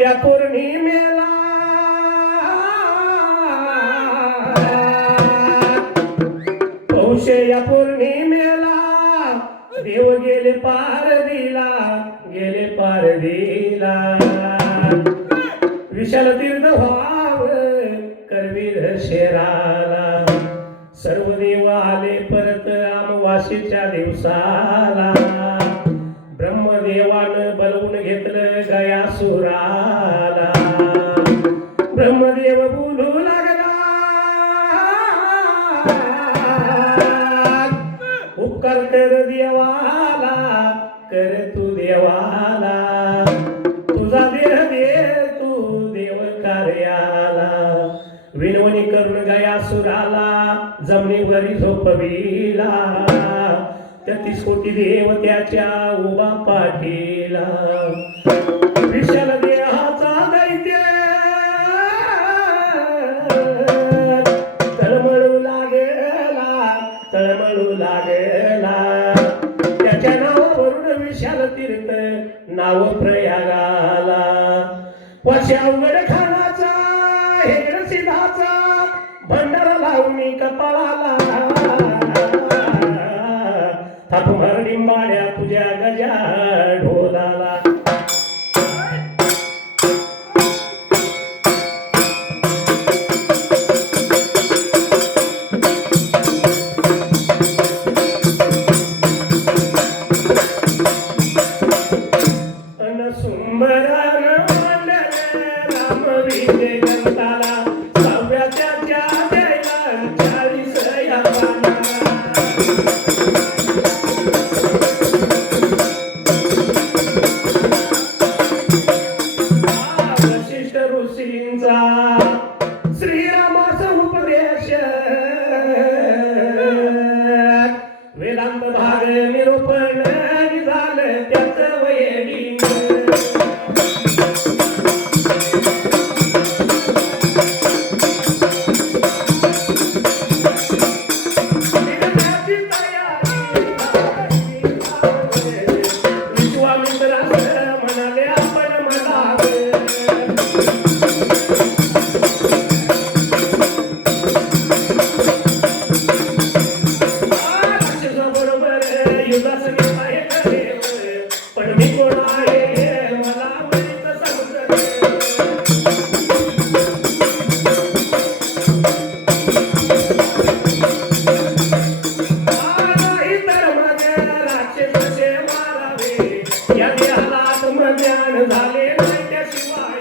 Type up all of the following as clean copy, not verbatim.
त्या पौर्णिमेला पौषे या पौर्णिमेला देव गेले पारदीला, गेले पारदीला. विशाल तीर्थ व्हाव करवीर शेराला, सर्व देव आले परत अमावास्येच्या दिवसाला. ब्रह्मदेवानं बोलवून घेतलं गयासुराला. ब्रह्मदेव बोलू लागला, उपकार कर देवाला, कर तू देवाला. तुझा देह दे तू देव कार्याला. विनवणी करून गयासुराला जमिनीवरी झोपविला. 33 कोटी देव त्याच्या उभा पाठीला. विशाल देहाचा दैत्य तळमळू लागला, तळमळू लागला. त्याच्या नावावरून विशाल तीर्थ नाव प्रयागाला. पाचशे अवघड खानाचा हेगड सिद्धाचा भंडारा लावणी कपाळाला. थाप भरणी माड्या तुझ्या गजा ढोलाला. सुंदरान मांडले राम विजय गंताला. सव्याच्या द्यायला 40 या पानाला. ऋषींचा श्रीरामाचा उपदेश वेदांत भाग निरूपण झालं त्याचं वैडिंग. विश्वामित्र म्हणाले आपण म्हणावे. पण मी कोण आहे मला माहित सांगत. नाही तर मग राक्षस कसे मारावे. या देहाला आत्मज्ञान झाले नाही त्याशिवाय.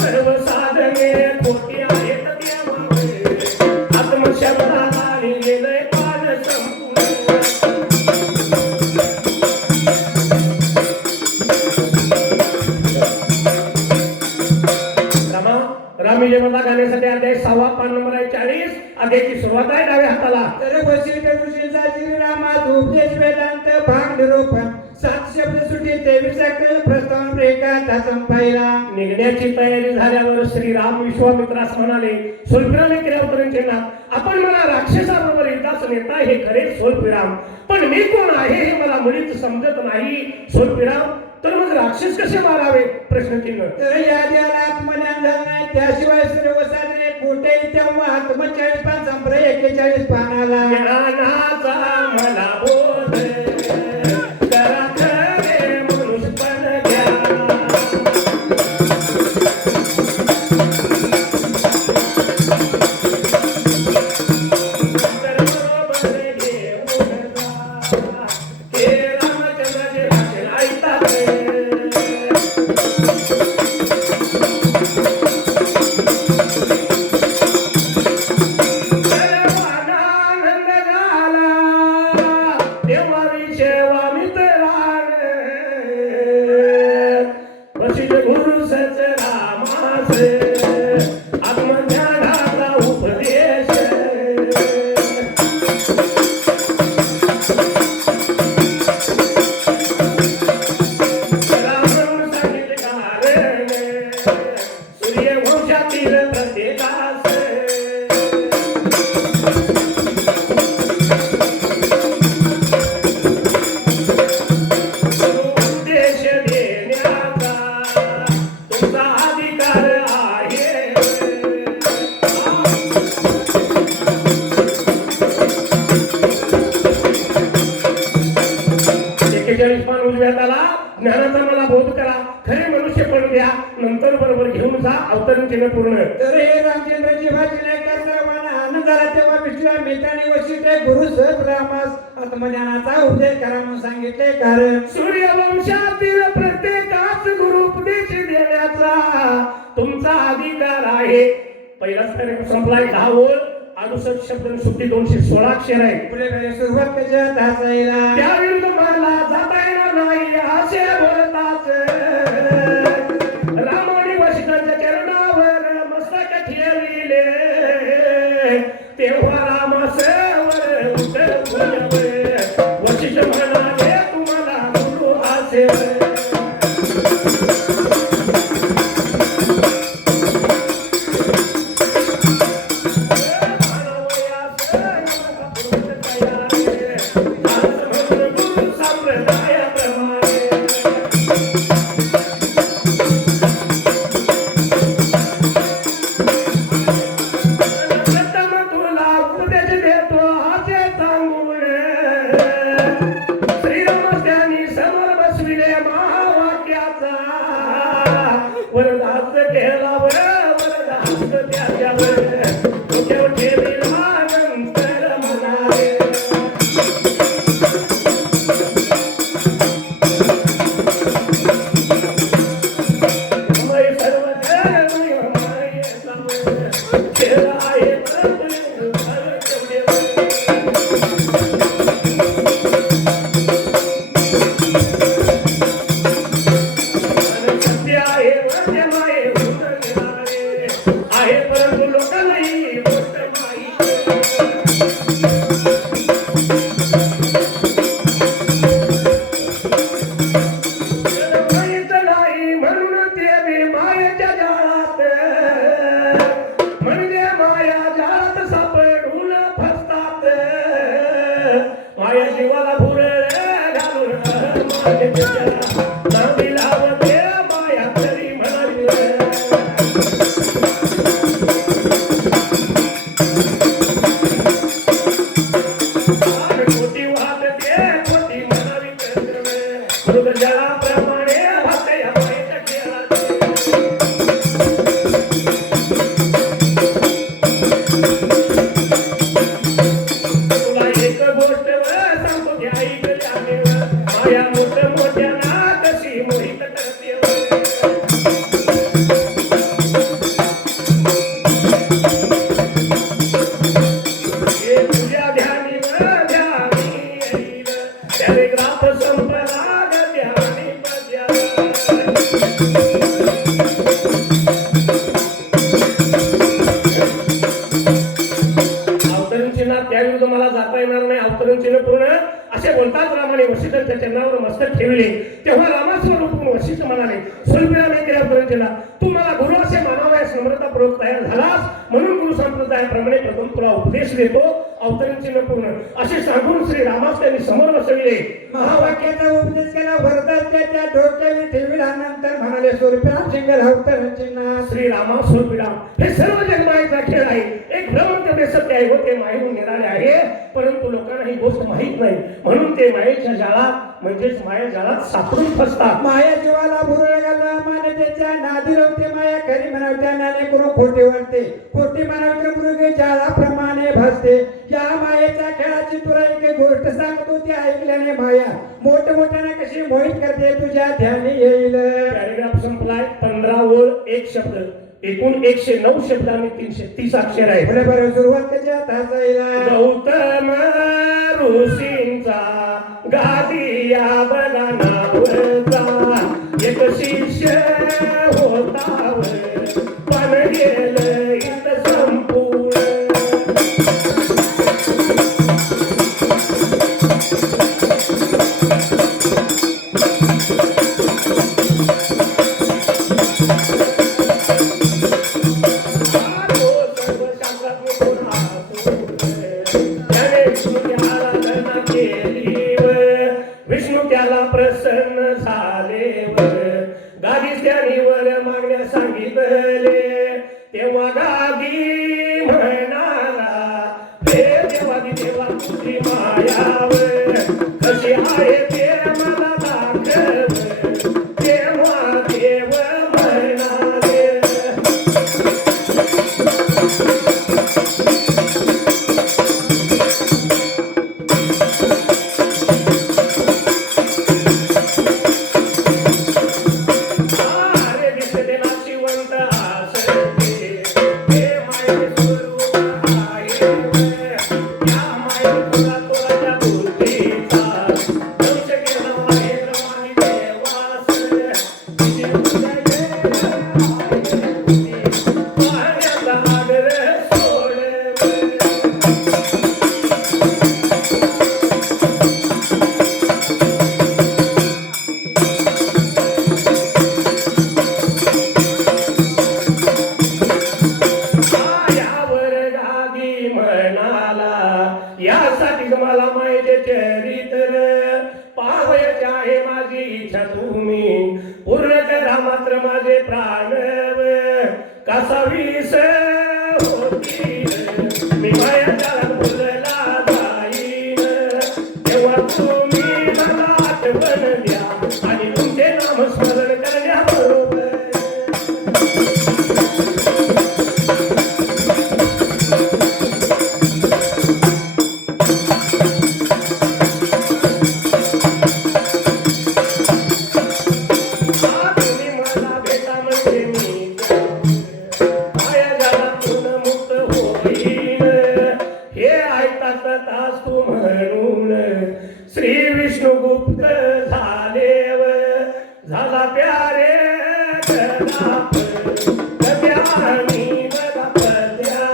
सर्व साधने खोटी आहेत देवावे. आत्मशब्दाला गेलंय पान संपूर्ण. रामी जन्मला गाण्यासाठी अध्याय 6 पान नंबर आहे 40. अध्यायाची सुरुवात आहे डाव्या हाताला. तर वशिष्ठ ऋषींचा श्रीरामात उपदेश वेदांत भाग निरूपण 7 शब्द सुटी 23 अक्कल प्रस्तावना एका संपायला. निघण्याची तयारी झाल्यावर श्रीराम विश्वामित्रास म्हणाले, सोलपिराम क्रियावतरांचे नाव. आपण मला राक्षसाबरोबर युद्धास नेता हे खरे सोलपिराम. पण मी कोण आहे हे मला मुळीच समजत नाही सोलपिराम. तर मग राक्षस कसे मारावे प्रश्नचिन्ह. तर या देहाला आत्मज्ञान झालं नाही त्याशिवाय सर्व साधने खोटे तेव्हा आत्म 40 पान संप्रय 41 पानाला. ज्ञानाचा मला बोध करा खरे मनुष्यपण घ्या. तर बरोबर घेऊन जा हे रामचंद्राचे भाषण ऐकतात. आनंद झाला तुमचा अवतरण चिन्ह पूर्ण. तर हे रामचंद्रजी भाषण ऐकता सर्वांना आनंद झाला. तेव्हा विष्णू मित्राने वशिष्ठ गुरु सहज रामास आत्मज्ञानाचा उपदेश करा म्हणून सांगितले. कारण सूर्यवंशातील प्रत्येकाच गुरु उपदेश देण्याचा तुमचा अधिकार आहे. पहिलाच कार्यक्रम संपलाय. 10 ओळ 68 शब्द आणि सुट्टी 216 अक्षर आहे. पुढे काय सुरुवात कशी असायला त्याविरुद्ध मला जाता येणार नाही असे बोलताच रामाने वशिष्ठांच्या चरणावर मस्तक ठेविले. तेव्हा रामासवर उत्तर बोलले. वशिष्ठ म्हणाले तुम्हाला गुरु असेल. त्याविरुद्ध मला जाता येणार नाही अवतरण चिन्ह पूर्ण असे बोलताच रामाने वशिष्ठांच्या चरणावर मस्तक ठेवले. तेव्हा रामास्वर रूपून वशिष्ठ म्हणाले स्वल्पविराम केल्या अवतरण चिन्ह तू मला गुरु असे मानावयास नम्रतापूर्वक तयार झालास म्हणून गुरु संप्रदायाप्रमाणे प्रथम तुला उपदेश देतो. अवतरण चिन्ह पूर्ण असे सांगून श्री रामास त्यांनी समोर बसविले. महावाक्याचा उपदेश केला. भरताच त्याच्या डोक्यावर ठेविल्यानंतर म्हणाले स्वरूपराम सिंगल अवतरण चिन्ह. श्री रामा स्वरूपराम हे सर्व जगमायेचा खेळ आहे. एक भ्रम तेवढे सत्य आहे व ते मायेहून निराळे आहे. परंतु लोकांना ही गोष्ट माहीत नाही म्हणून ते मायेच्या जाळात म्हणजेच माया जाळात सापडून फसतात. माया जीवाला भुरळ घालला मान्यतेच्या नादी रवते. माया खरी म्हणावत्या नाने करून खोटी वाटते. खोटी म्हणावते मृगे जाळाप्रमाणे भासते. या मायेच्या खेळाची तुला एक गोष्ट सांगतो ती ऐकल्याने माया मोठमोठ्याने कशी मोहित करते तुझ्या ध्यानी येईल. पॅरेग्राफ संपलाय. 15 ओळ 1 शब्द एकूण 109 शब्द आणि 330 अक्षर आहे. पुढे बरं सुरुवात त्याच्यात हसायला. गौतम ऋषींचा गादिया बघा नावचा एक शिष्य होता पण गेलं इत संपूर्ण. विष्णू त्याला प्रसन्न झाले गादी त्याने वर मागण्या सांगितले. तेव्हा गादी म्हणाला हे देवादी देवा तुझी मायावर कशी आहे ते मला दाखव. तेव्हा देव म्हणाले त्यासाठीच मला मायेचे चरित्र पाहायचे आहे. माझी इच्छा तुम्ही पूर्ण करा मात्र माझे प्राणव कसा विस होती मी माया जाळात बोलला जाईन तेव्हा तुम्ही मला आठवण द्या आणि तुमचे नाम स्मरण करण्याबरोबर श्री विष्णु गुप्त झालेव झाला प्यारे गदाप गद्यानी गदापद्या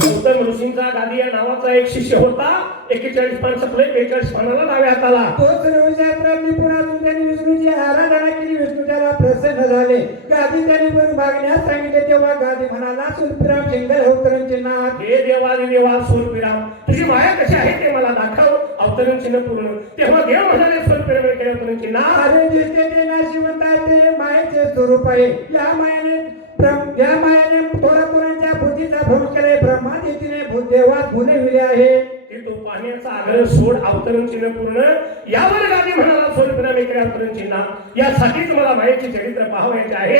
गौतम ऋषींचा गादी या नावाचा एक शिष्य होता. 41 पान संपले 42 पानाला डाव्यात आला. तोच रोषात्रांनी पुन्हा त्यांनी विष्णूची आराधना केली. विष्णू त्याला प्रसन्न झाले. गादी त्यांनी वर मागण्यास सांगितले तेव्हा गादी म्हणाला सुरपिराम शिंगल अवतरणचे नाथ हे देवादी देवा सुरपिराम तुझी माया कशी आहे ते मला दाखव अवतरण चिन्ह पूर्ण. तेव्हा देव म्हणाले सुरपिराम केले अवतरण चिन्ह अरे दिसते ते नाशिवंत आहे ते मायेचे स्वरूप आहे. या मायाने थोड्या कोणाच्या बुद्धीचा भंग केलाय. ब्रह्मादितीने देवात फुलविले आहे. ते तो पाहण्याचा आग्रह सोड अवतरण चिन्ह पूर्ण यावर गादी म्हणाला सुरपिराम केले अवतरण चिन्ह. यासाठीच मला मायेचे चरित्र पाहायचे आहे.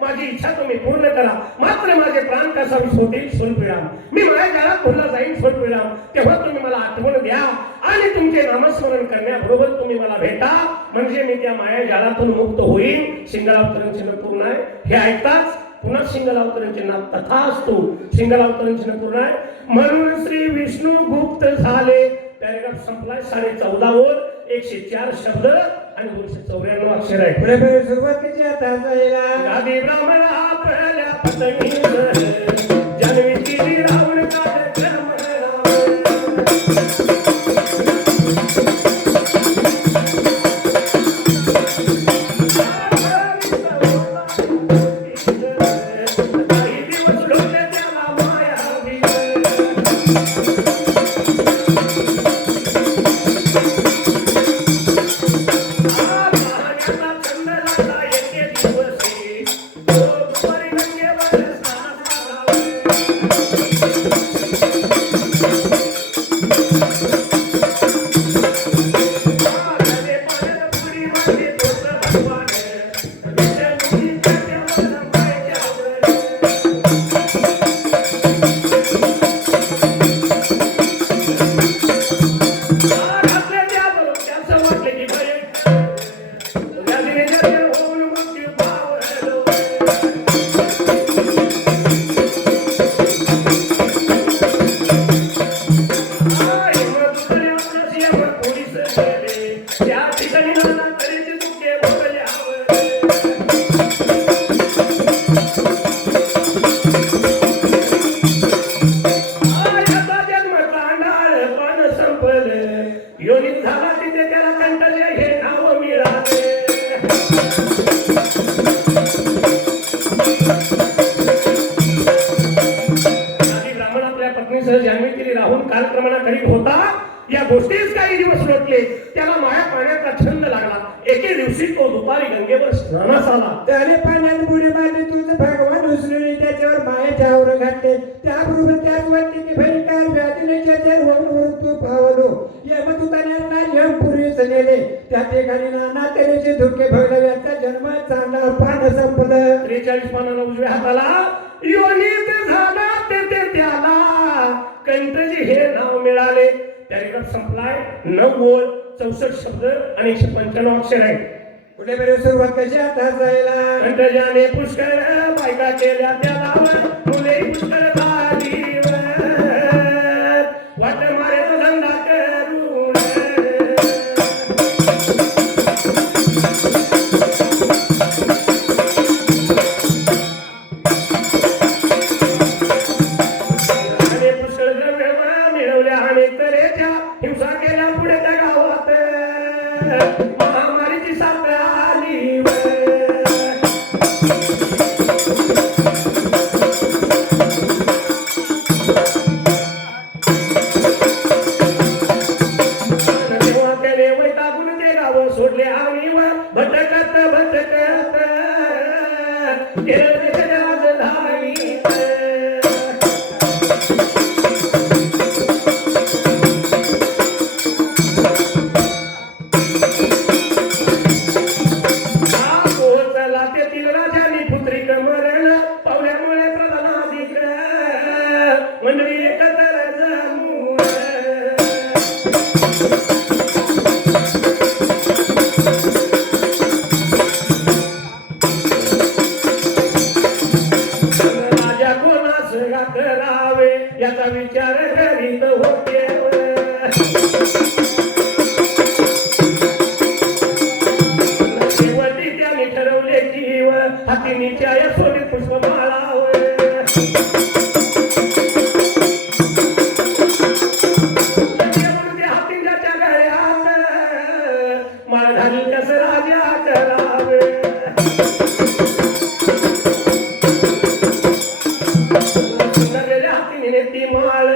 माझी इच्छा तुम्ही पूर्ण करा मात्र माझे प्राण कसावीस होतील सुरपिराम. मी माया जाळात भरला जाईन सुरपिराम तेव्हा तुम्ही मला आठवण द्या आणि तुमचे नामस्मरण करण्याबरोबर तुम्ही मला भेटा म्हणजे मी त्या माया जाळातून मुक्त होईन. सिंगलावतरण चिन्ह पूर्ण आहे. हे ऐकताच पुन्हा सिंगलावतरण चिन्ह तथास्तु सिंगलावतरण चिन्ह पूर्ण आहे. म्हणून श्री विष्णू गुप्त झाले. पॅरेग्राफ संपलाय. 14.5 वर 104 शब्द आणि 294 अक्षर आहे. पुढे सुरुवात केली आता जायला गादी ब्राह्मण आपल्या पत्नीस जन्मी केली रावण कार्यक्रम काही दिवस लोटले त्याला मायावी योनित झाला तिथे त्याला कंटाळले हे नाव मिळाले. आधी ब्राह्मण आपल्या पत्नीसह जान्हवीतील राहून कालक्रमाना करीत होता. या गोष्टीच काही दिवस लोटले. त्याला माया पाण्याचा छंद लागला. एके दिवशी तो दुपारी गंगेवर स्नानास आला. त्याने पाण्यात बुडी मारली. तुझं भगवान उचलून त्याच्यावर मायाचे आवरण घातले. त्याबरोबर त्याच वाटते की भयंकर व्याधीने त्याच्यावर मृत्यू पावलो. यमदूतांना यमपुरीस नेले. त्या ठिकाणी नाना तऱ्हेचे धोके भगव्याचा जन्म चांगला पान संपलं. 43 पानाला उजव्या हाताला योनित झाला तेथे त्याला कंटजी हे नाव मिळाले. पॅरेग्राफ संपलाय. 9 ओळ 64 शब्द आणि 195 अक्षर आहे. पुढे बरे सुरुवात कशी आता जायला कंटजाने पुष्कळ बायका केल्या त्याला मुले पुष्कळ झाली वाट मारेचा धंदा करून आणि पुष्कळ द्रव्य मिळवल्या आणि तऱ्हेच्या हिंसा केल्या पुढे त्या गावात महामारीची साथ आली व तेव्हा त्याने वैतागून ते गाव सोडले आणि व भटकत भटकत केरळच्या राजधानीत पोहोचला तेथील राजानी पुत्रिक मरण पावल्यामुळे प्रधानाधिक मंडळी एकत्र जमून राजा कोणास करावे याचा विचार करीत होते शेवटी त्याने ठरवले की हातीनीच्या या सोनीत पुष्पमाळा हातींच्या गळ्यात माळ घालून कसं राजा करावे सुंदरलेल्या हातीने ती माळ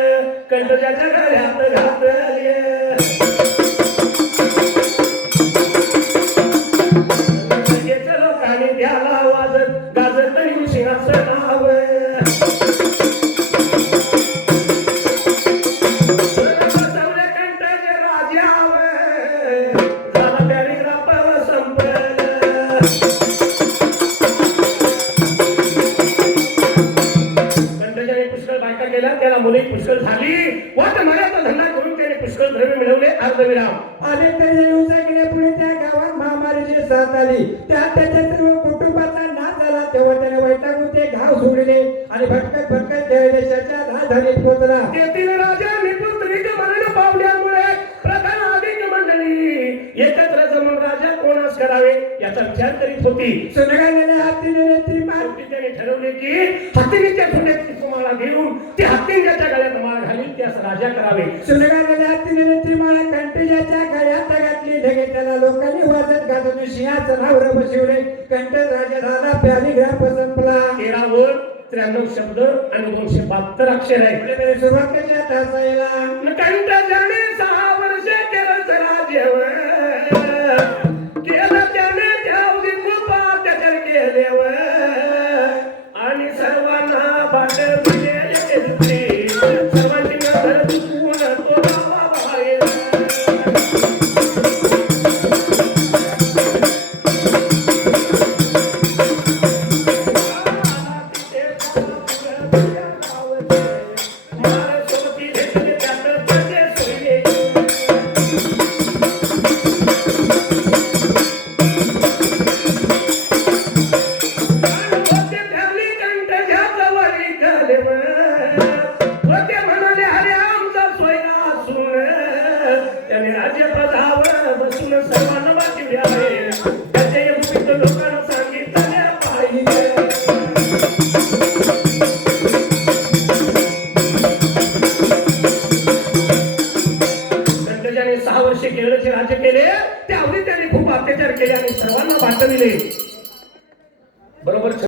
कंटजाच्या गळ्यात घातली लोकांनी त्याला वाजत गाजत येऊन सिंहाचं नाव बसवले कंटज राजावर झाला पॅरिग्राफ संपलं कंटजाने पुष्कळ बायका केल्या त्याला मुली पुष्कळ झाली वाट मारायचा धंदा करून त्याने पुष्कळ द्रव्य मिळवले अर्धविराम अनेक तरी दिवसा गेले पुढे त्या गावात महामारीची साथ आली त्यात त्याच्या सर्व कुटुंबाचा नाश झाला तेव्हा त्याने वैतागून ते गाव सोडले आणि भटकत भटकत त्या देशाच्या राजधानीत पोहोचला तेथील राजांनी पुत्रिक मरण पावल्यामुळे प्रधानाधिक मंडळी एकत्र जमून राजा कोणास करावे याचा विचार करीत होती सुनगालेल्या हातीने ती मार शेवटी त्याने ठरवले की हत्तीच्या सोन्याची तुम्हाला घेऊन ते हत्तींच्या गळ्यात माळ घालील त्यास राजा करावे सुनगालेल्या हातीने ती माळ कंटजाच्या गळ्यात घातली ढगे त्याला लोकांनी वाजत गाजून सिंहाचं नाव बसवले कंटज राजा झाला पॅरिग्राफ संपला 13 वर 93 शब्द आणि 272 अक्षर आहे पुढे सुरुवात कशी तासायला कंटजाने 6 वर्ष केलं राज्यवर केलं त्याने त्यावधी कृपा त्याच्यावर केल्यावर आणि सर्वांना पाठविले सर्वांची नजर चुकवून तो गावाबाहेर महाराष्ट्रपती भेटले त्यात त्याचे सोयरे होते ठरली कंटजाचं वरी घालवं. होते म्हणाले अरे आमचा सोयरा असून त्याने राज्यपदावर बसून सर्वांना वाटले आहे त्याचे गुपित लोकांना सांगितले पाहिजे कंटजाने 6 वर्षे केरळचे राज्य केले त्यावेळी त्यांनी खूप अत्याचार केले आणि सर्वांना वाटविले बरोबर